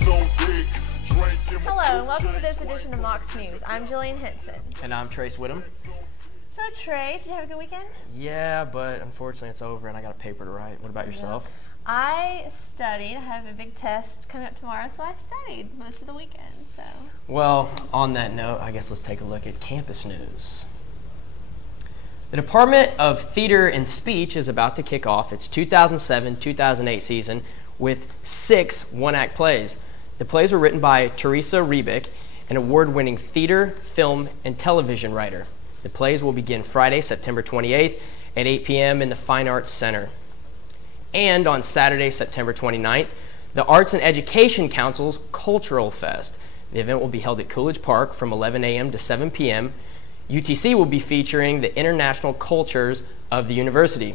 Hello and welcome to this edition of Mocs News. I'm Jillian Henson. And I'm Trace Whittam. So Trace, did you have a good weekend? Yeah, but unfortunately it's over and I got a paper to write. What about yourself? I studied. I have a big test coming up tomorrow, so I studied most of the weekend. So. Well, on that note, I guess let's take a look at campus news. The Department of Theater and Speech is about to kick off its 2007-2008 season with 6 one-act plays. The plays were written by Teresa Rebick, an award-winning theater, film, and television writer. The plays will begin Friday, September 28th at 8 p.m. in the Fine Arts Center. And on Saturday, September 29th, the Arts and Education Council's Cultural Fest. The event will be held at Coolidge Park from 11 a.m. to 7 p.m. UTC will be featuring the international cultures of the university.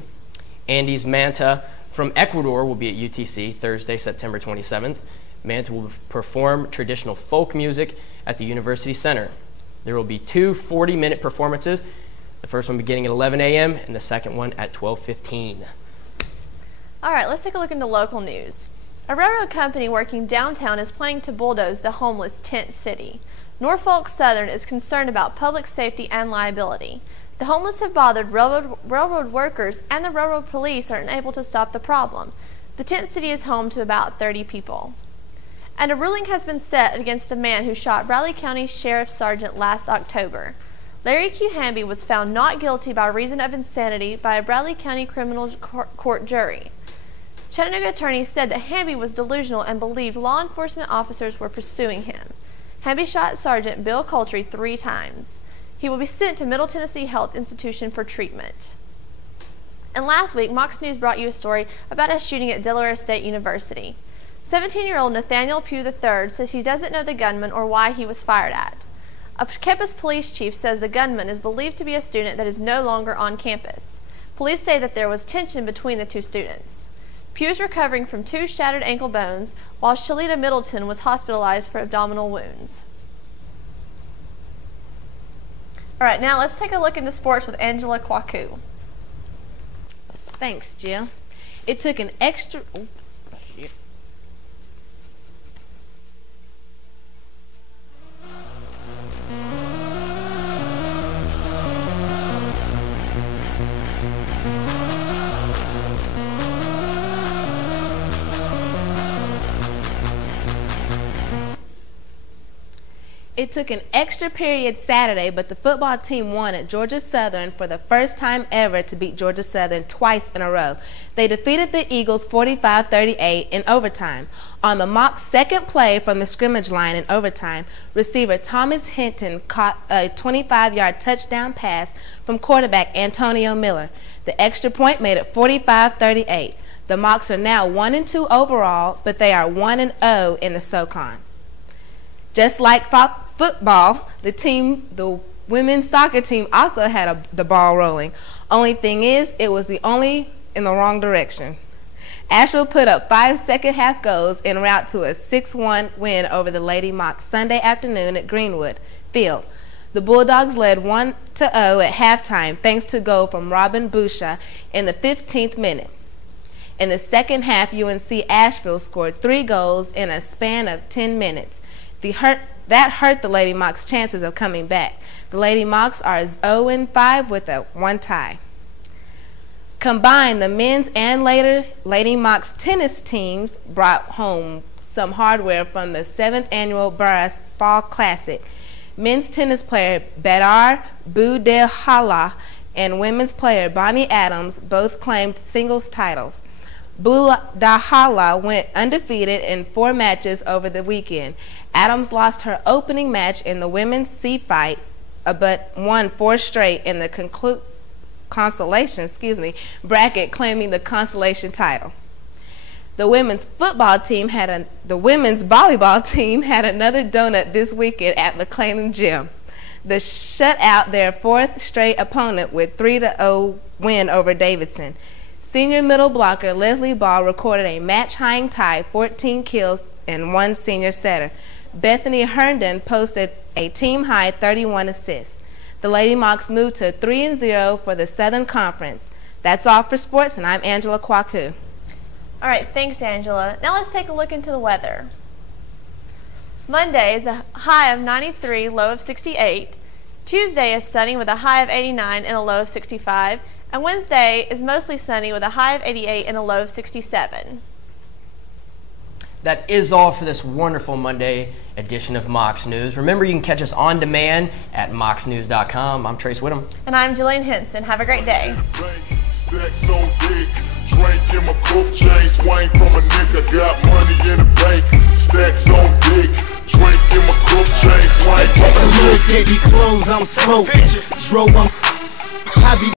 Andes Manta from Ecuador will be at UTC Thursday, September 27th. Manta will perform traditional folk music at the University Center. There will be 2 40-minute performances, the first one beginning at 11 a.m. and the second one at 12:15. All right, let's take a look into local news. A railroad company working downtown is planning to bulldoze the homeless tent city. Norfolk Southern is concerned about public safety and liability. The homeless have bothered railroad workers, and the railroad police are unable to stop the problem. The tent city is home to about 30 people. And a ruling has been set against a man who shot Bradley County Sheriff Sergeant last October. Larry Q. Hamby was found not guilty by reason of insanity by a Bradley County criminal court jury. Chattanooga attorneys said that Hamby was delusional and believed law enforcement officers were pursuing him. Hamby shot Sergeant Bill Coultry 3 times. He will be sent to Middle Tennessee Health Institution for treatment. And last week, Mocs News brought you a story about a shooting at Delaware State University. 17-year-old Nathaniel Pugh III says he doesn't know the gunman or why he was fired at. A campus police chief says the gunman is believed to be a student that is no longer on campus. Police say that there was tension between the 2 students. Pugh is recovering from 2 shattered ankle bones, while Shalita Middleton was hospitalized for abdominal wounds. All right, now let's take a look into sports with Angela Kwaku. Thanks, Jill. It took an extra... It took an extra period Saturday, but the football team won at Georgia Southern for the first time ever to beat Georgia Southern twice in a row. They defeated the Eagles 45-38 in overtime. On the Mocs' second play from the scrimmage line in overtime, receiver Thomas Hinton caught a 25-yard touchdown pass from quarterback Antonio Miller. The extra point made it 45-38. The Mocs are now 1-2 overall, but they are 1-0 in the SoCon. Just like football, the women's soccer team also had the ball rolling. Only thing is, it was only in the wrong direction. Asheville put up 5 second-half goals en route to a 6-1 win over the Lady Mocs Sunday afternoon at Greenwood Field. The Bulldogs led 1-0 at halftime thanks to a goal from Robin Boucher in the 15th minute. In the second half, UNC Asheville scored 3 goals in a span of 10 minutes. That hurt the Lady Mocs' chances of coming back. The Lady Mocs are 0-5 with a 1 tie. Combined, the men's and Lady Mocs tennis teams brought home some hardware from the 7th annual Barras Fall Classic. Men's tennis player Bedar Boudelhala and women's player Bonnie Adams both claimed singles titles. Boudelhala went undefeated in 4 matches over the weekend. Adams lost her opening match in the women's C fight, but won 4 straight in the consolation bracket, claiming the consolation title. The women's volleyball team had another donut this weekend at McLennan Gym. They shut out their 4th straight opponent with 3-0 win over Davidson. Senior middle blocker Leslie Ball recorded a match-high tie, 14 kills and 1 senior setter. Bethany Herndon posted a team-high 31 assists. The Lady Mocs moved to 3-0 for the Southern Conference. That's all for sports, and I'm Angela Kwaku. All right, thanks, Angela. Now let's take a look into the weather. Monday is a high of 93, low of 68. Tuesday is sunny with a high of 89 and a low of 65. And Wednesday is mostly sunny with a high of 88 and a low of 67. That is all for this wonderful Monday edition of Mocs News. Remember, you can catch us on demand at mocsnews.com. I'm Trace Whittem. And I'm Jillian Henson. Have a great day. Stacks on dick, drink in my cook chain, swing from a nigga, got money in the bank. Stacks on dick, drink in my cook chain, swing from a nigga. Take a look at these clothes I'm smoking. Dro, I be